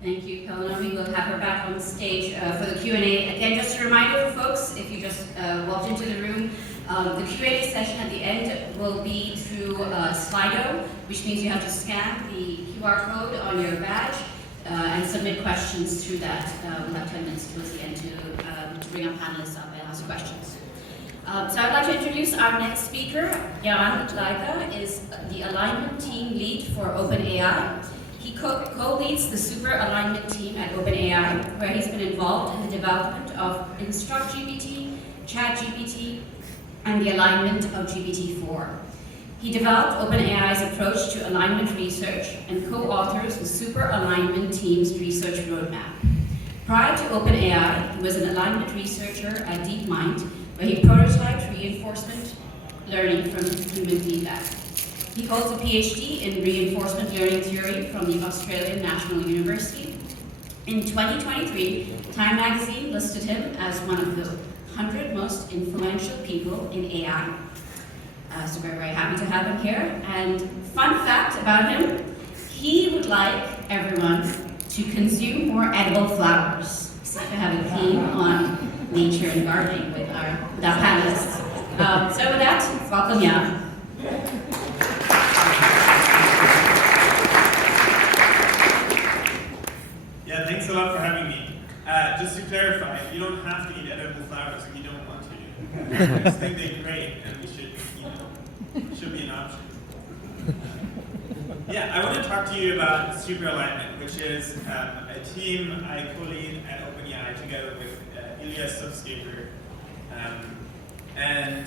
Thank you, Helena. We will have her back on the stage for the Q&A. Again, just a reminder for folks, if you just walked into the room, the Q&A session at the end will be through Slido, which means you have to scan the QR code on your badge and submit questions through that. We'll have 10 minutes towards the end to bring our panelists up and ask questions. So I'd like to introduce our next speaker. Leike is the alignment team lead for OpenAI. He co-leads the super alignment team at OpenAI, where he's been involved in the development of InstructGPT, ChatGPT, and the alignment of GPT-4. He developed OpenAI's approach to alignment research and co-authors the super alignment team's research roadmap. Prior to OpenAI, he was an alignment researcher at DeepMind, where he prototyped reinforcement learning from human feedback. He holds a PhD in reinforcement learning theory from the Australian National University. In 2023, Time magazine listed him as one of the 100 most influential people in AI. So we're very happy to have him here. And fun fact about him, he would like everyone to consume more edible flowers. We seem to have a theme on nature and gardening with our panelists. So with that, welcome Jan. Yeah, thanks a lot for having me. Just to clarify, you don't have to eat edible flowers if you don't want to. I just think they're great and we should be an option. Yeah, I want to talk to you about super alignment, which is a team I co-lead at OpenAI together with Ilya Subscaper, and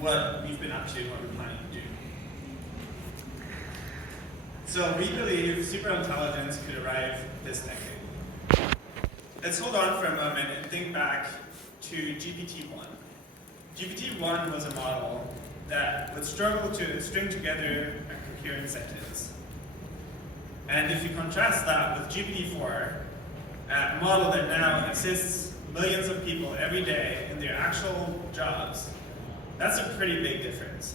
what we've been up to and what we're planning to do. So we believe super intelligence could arrive this decade. Let's hold on for a moment and think back to GPT-1. GPT-1 was a model that would struggle to string together a coherent sentence. And if you contrast that with GPT-4, a model that now assists millions of people every day in their actual jobs, that's a pretty big difference.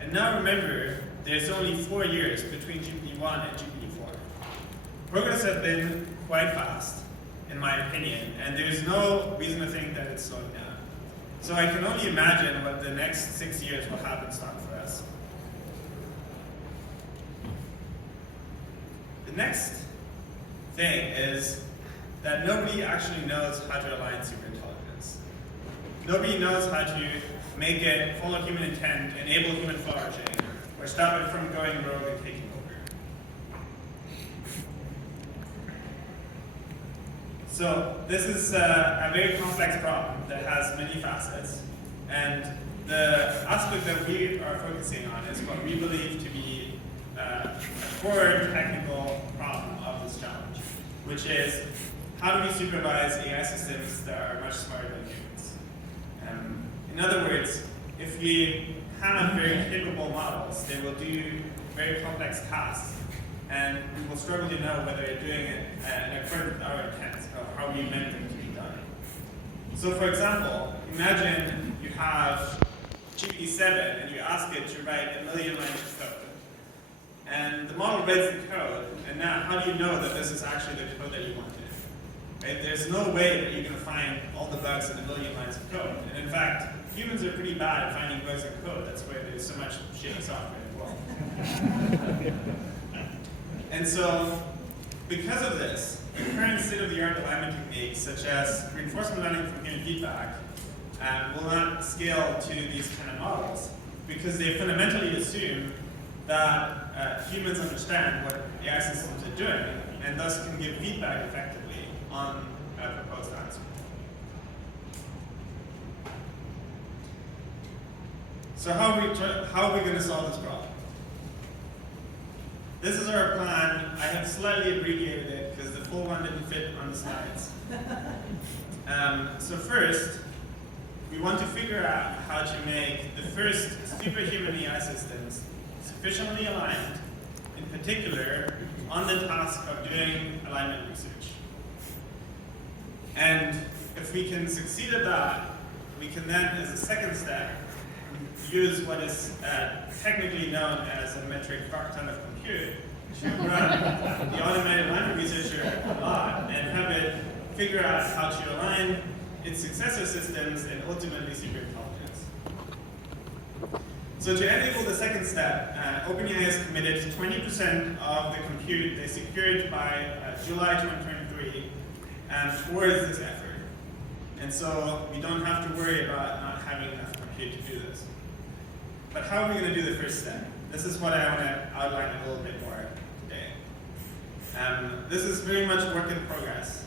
And now remember, there's only 4 years between GPT-1 and GPT-4. Progress has been quite fast, in my opinion, and there's no reason to think that it's slowing down. So I can only imagine what the next 6 years will have in stock for us. The next thing is that nobody actually knows how to align superintelligence. Nobody knows how to make it follow human intent, enable human flourishing, or stop it from going rogue and taking over. So this is a very complex problem that has many facets, and the aspect that we are focusing on is what we believe to be a core technical problem of this challenge, which is how do we supervise AI systems that are much smarter than humans? In other words, if we have very capable models, they will do very complex tasks, and we will struggle to know whether they're doing it in accordance with our intent or how we meant them to be done. So for example, imagine you have GPT-7 and you ask it to write 1 million lines of code. And the model writes the code, and now how do you know that this is actually the code that you wanted? Right? There's no way that you're going to find all the bugs in 1 million lines of code. And in fact, humans are pretty bad at finding bugs in code. That's why there's so much shitty software involved. And so, because of this, the current state-of-the-art alignment techniques, such as reinforcement learning from human feedback, will not scale to these kind of models, because they fundamentally assume that humans understand what AI systems are doing, and thus can give feedback effectively on a proposed answer. So how are we going to solve this problem? This is our plan. I have slightly abbreviated it because the full one didn't fit on the slides. So first, we want to figure out how to make the first superhuman AI systems sufficiently aligned, in particular, on the task of doing alignment research. And if we can succeed at that, we can then, as a second step, use what is technically known as a metric fuck ton of compute to run the automated alignment researcher figure out how to align its successor systems and ultimately superintelligence. So to enable the second step, OpenAI has committed 20% of the compute they secured by July 2023 towards this effort. And so we don't have to worry about not having enough compute to do this. But how are we going to do the first step? This is what I want to outline a little bit more today. This is very much work in progress,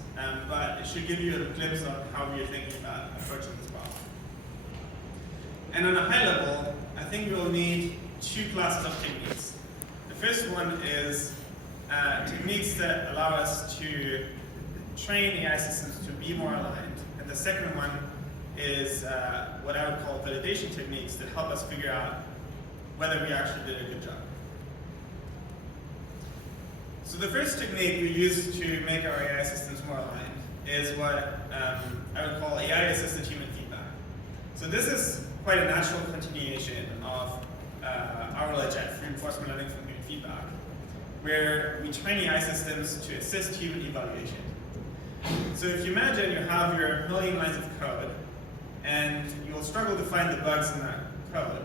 but it should give you a glimpse of how we are thinking about approaching this problem. And on a high level, I think we'll need two classes of techniques. The first one is techniques that allow us to train AI systems to be more aligned. And the second one is what I would call validation techniques that help us figure out whether we actually did a good job. So the first technique we use to make our AI systems more aligned is what I would call AI-assisted human feedback. So this is quite a natural continuation of our legit reinforcement learning from human feedback, where we train AI systems to assist human evaluation. So if you imagine you have your million lines of code, and you'll struggle to find the bugs in that code.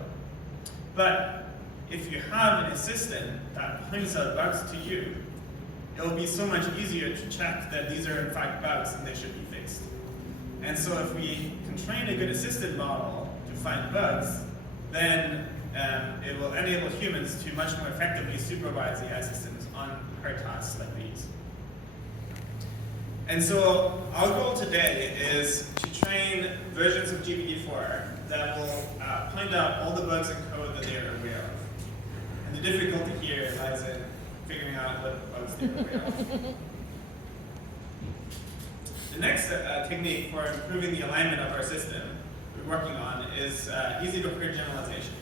But if you have an assistant that points out bugs to you, it will be so much easier to check that these are in fact bugs and they should be fixed. And so if we can train a good assistant model to find bugs, then it will enable humans to much more effectively supervise AI systems on hard tasks like these. And so our goal today is to train versions of GPT-4 that will point out all the bugs in code that they are aware of. And the difficulty here lies in figuring out what bugs they're aware of. The next technique for improving the alignment of our system we're working on is easy-to-hear generalization.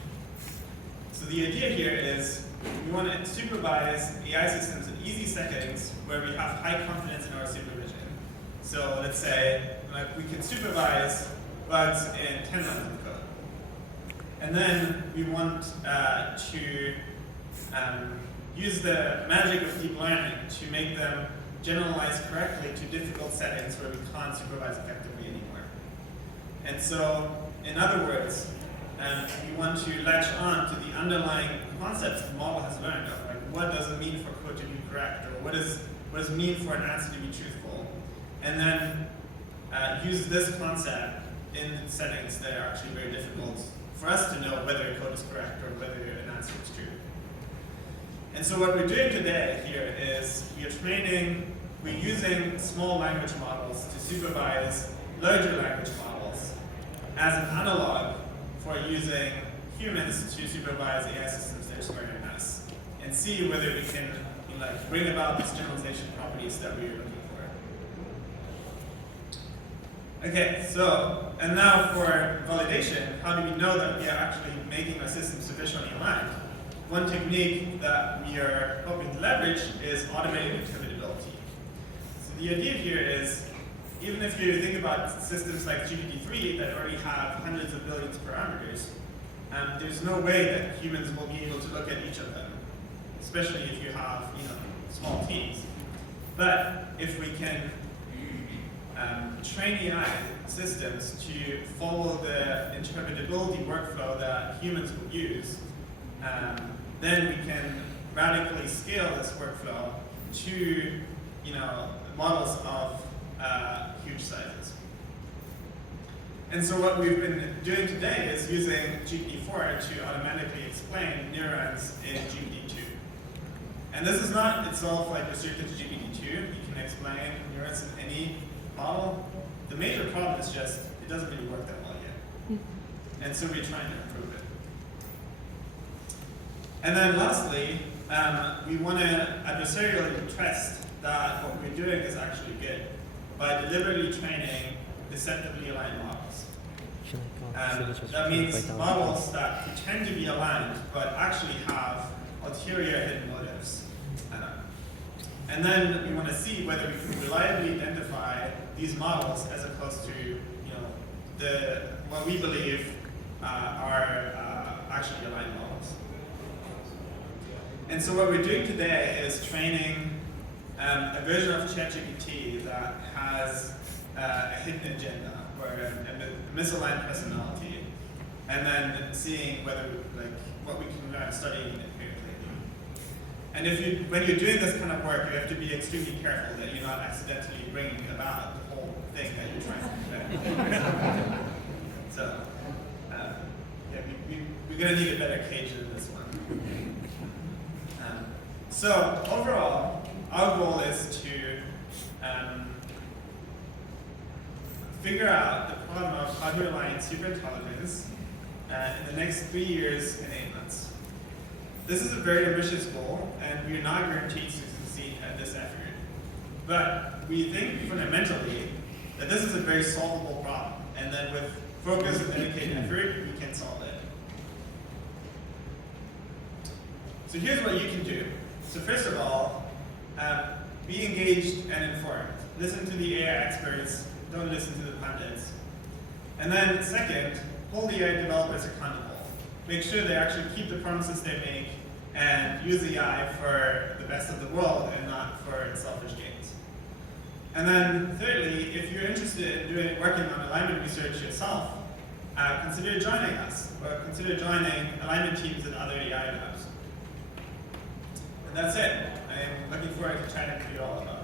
So the idea here is we want to supervise AI systems in easy settings where we have high confidence in our supervision. So let's say we can supervise bugs in 10 lines of code. And then we want to use the magic of deep learning to make them generalize correctly to difficult settings where we can't supervise effectively anymore. And so, in other words, we want to latch on to the underlying concepts the model has learned of, like what does it mean for code to be correct, or what does it mean for an answer to be truthful, and then use this concept in settings that are actually very difficult for us to know whether a code is correct or whether an answer is true. And so what we're doing today here is we're using small language models to supervise larger language models as an analog for using humans to supervise AI systems that are smarter than us, and see whether we can bring about these generalization properties that we're looking for. Okay, so, and now for validation, how do we know that we are actually making our system sufficiently aligned? One technique that we are hoping to leverage is automated interpretability. So the idea here is, even if you think about systems like GPT-3 that already have hundreds of billions of parameters, there's no way that humans will be able to look at each of them, especially if you have small teams. But if we can train AI systems to follow the interpretability workflow that humans would use, then we can radically scale this workflow to models of huge sizes. And so what we've been doing today is using GPT-4 to automatically explain neurons in GPT-2. And this is not itself restricted to GPT-2. You can explain neurons in any model. The major problem is just it doesn't really work that well yet. And so we're trying to improve it. And then lastly, we want to adversarially test that what we're doing is actually good by deliberately training deceptively aligned models. That means models that pretend to be aligned but actually have ulterior hidden motives. And then we want to see whether we can reliably identify these models as opposed to what we believe are actually aligned models. And so what we're doing today is training a version of ChatGPT that has a hidden agenda or a misaligned personality, and then seeing whether what we can learn studying it empirically. And when you're doing this kind of work, you have to be extremely careful that you're not accidentally bringing about the whole thing that you're trying to do. So, we're going to need a better cage than this one. So overall, our goal is to figure out the problem of how to align superintelligence in the next 3 years and 8 months. This is a very ambitious goal, and we are not guaranteed to succeed at this effort. But we think fundamentally that this is a very solvable problem, and that with focus and dedicated effort, we can solve it. So here's what you can do. So first of all, be engaged and informed. Listen to the AI experts, don't listen to the pundits. And then second, hold the AI developers accountable. Make sure they actually keep the promises they make and use AI for the best of the world and not for selfish gains. And then thirdly, if you're interested in working on alignment research yourself, consider joining us, or consider joining alignment teams in other AI labs. And that's it. I'm looking forward to chatting to you all about it.